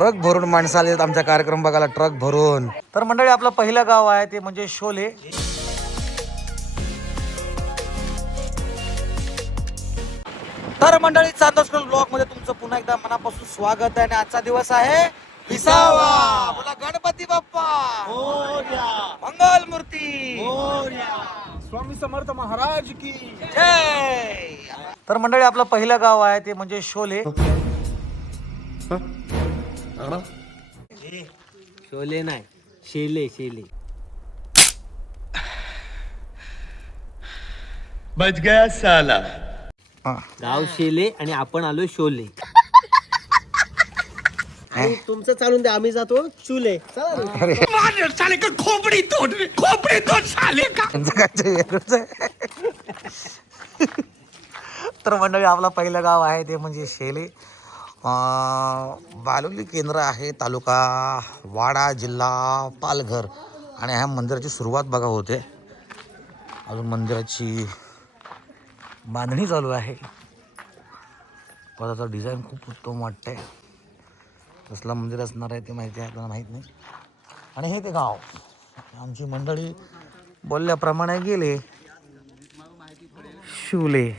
Truck भरून माणसं आली आहेत आमचा कार्यक्रम बघायला, ट्रक भरून. तर मंडळी आपलं पहिलं गाव आहे ते म्हणजे शोले. तर मंडळी चांदोस्कर ब्लॉग मध्ये तुमचं पुन्हा एकदा मनापासून स्वागत आहे. आणि आजचा दिवस आहे विसावा. बोला गणपती बाप्पा मंगल मूर्ती, स्वामी समर्थ महाराज की जय. तर मंडळी आपलं पहिलं गाव आहे ते म्हणजे शोले. शोले नाही, शेले शेले. बच गया साला. गाव शेले आणि आपण आलो शोले. आणि तुमचं चालून द्या, आम्ही जातो चुले. साले का खोपड़ी तोड़ साले का. तर मंडळी आपलं पहिलं गाव आहे ते म्हणजे शेले. बालुली केंद्र आहे, तालुका वाडा, जिल्हा पालघर. आणि ह्या मंदिराची सुरुवात बघा होते, अजून मंदिराची बांधणी चालू आहे. त्याचा डिझाईन खूप उत्तम वाटतंय. कसलं मंदिर असणार आहे ते माहिती आहे आपल्याला माहीत नाही. आणि हे ते गाव आमची मंडळी बोलल्याप्रमाणे गेले शिवले.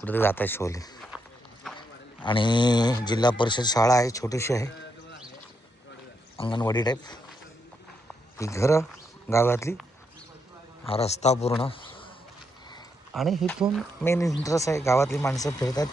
कुठेतरी जात आहे शोले. आणि जिल्हा परिषद शाळा आहे, छोटीशी आहे, अंगणवाडी टाईप. ही घरं गावातली, हा रस्ता पूर्ण. आणि इथून मेन इंटरेस्ट आहे, गावातली माणसं फिरतात.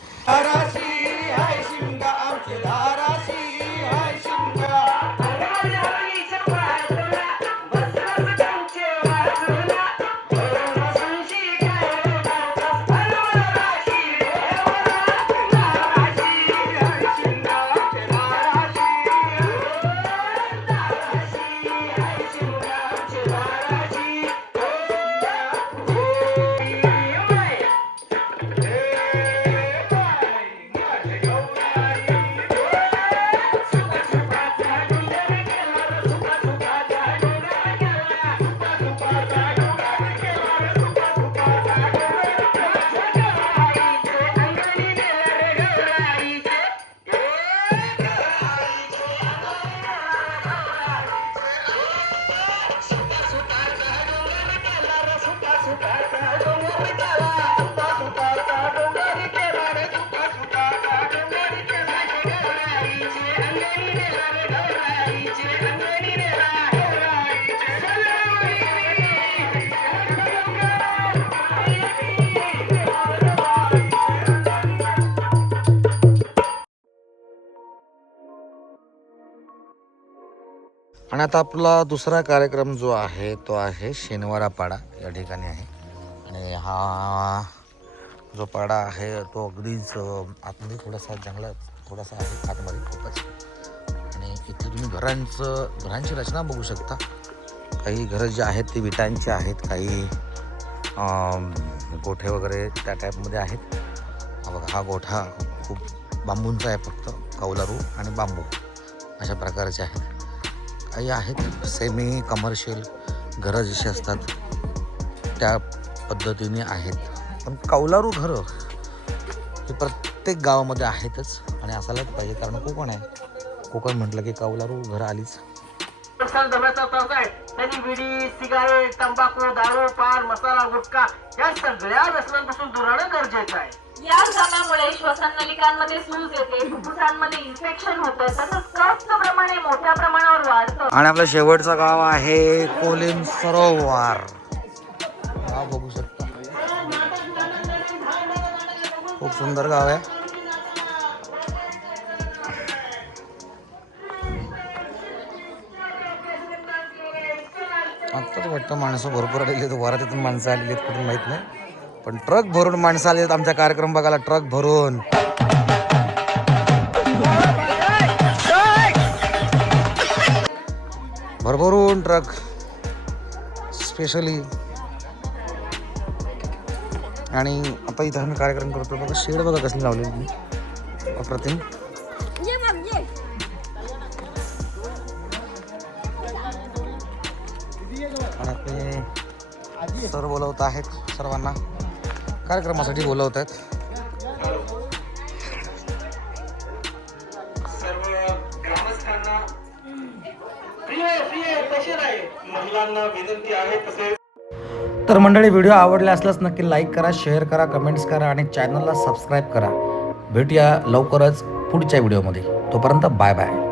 आणि आता आपला दुसरा कार्यक्रम जो आहे तो आहे शनिवारा पाडा या ठिकाणी आहे. आणि हा जो पाडा आहे तो अगदीच आतमध्ये थोडासा जंगलात थोडासा आहे, आतमध्ये खूपच. आणि इथे तुम्ही घरांची रचना बघू शकता. काही घरं जे आहेत ते विटांची आहेत, काही गोठे वगैरे त्या टाईपमध्ये आहेत. हा बघा, हा गोठा खूप बांबूंचा आहे, फक्त कौलारू आणि बांबू अशा प्रकारचे आहेत. काही आहेत सेमी कमर्शियल घरं जशी असतात त्या पद्धतीने आहेत. पण कौलारू घरं हे प्रत्येक गावामध्ये आहेतच आणि असायलाच पाहिजे, कारण कोकण आहे. कोकण म्हटलं की कौलारू घरं आलीच. त्यांनी बिडी, सिगारेट, तंबाखू, दारू, पान, मसाला, गुटखा या सगळ्या व्यसनांपासून दूर राहणं गरजेचं आहे. या कामामुळे श्वसन नलिकांमध्ये सूज येते, फुफ्फुसांमध्ये इन्फेक्शन होतं, तसंच कफचं प्रमाण हे मोठ्या प्रमाणावर वाढतं. आणि आपलं शेवटचं गाव आहे कोलीम सरोवर. गाव बघू शकता, खूप सुंदर गाव आहे. आत्ताच वाटतं माणसं भरपूर आलेली आहेत, वरातीतून माणसं आलेली आहेत, कुठून माहीत नाही. पण ट्रक भरून माणसं आली आहेत आमचा कार्यक्रम बघायला, ट्रक भरून. भरभरून ट्रक स्पेशली. आणि आता इथं आम्ही कार्यक्रम करतो. बघा शेड बघा कसली लावलेली मी, अप्रतिम. आणि आपले सर बोलवत आहेत सर्वांना कार्यक्रमासाठी बोलवत आहेत. सर्व ग्रामस्थांना प्रिय कसे नाही महिलांना विनंती आहे तसे. तर मंडळी, व्हिडिओ आवडला असल्यास नक्की लाईक करा, शेअर करा, कमेंट्स करा आणि चॅनलला सबस्क्राईब करा. भेटूया लवकरच पुढच्या व्हिडिओमध्ये. तोपर्यंत बाय बाय.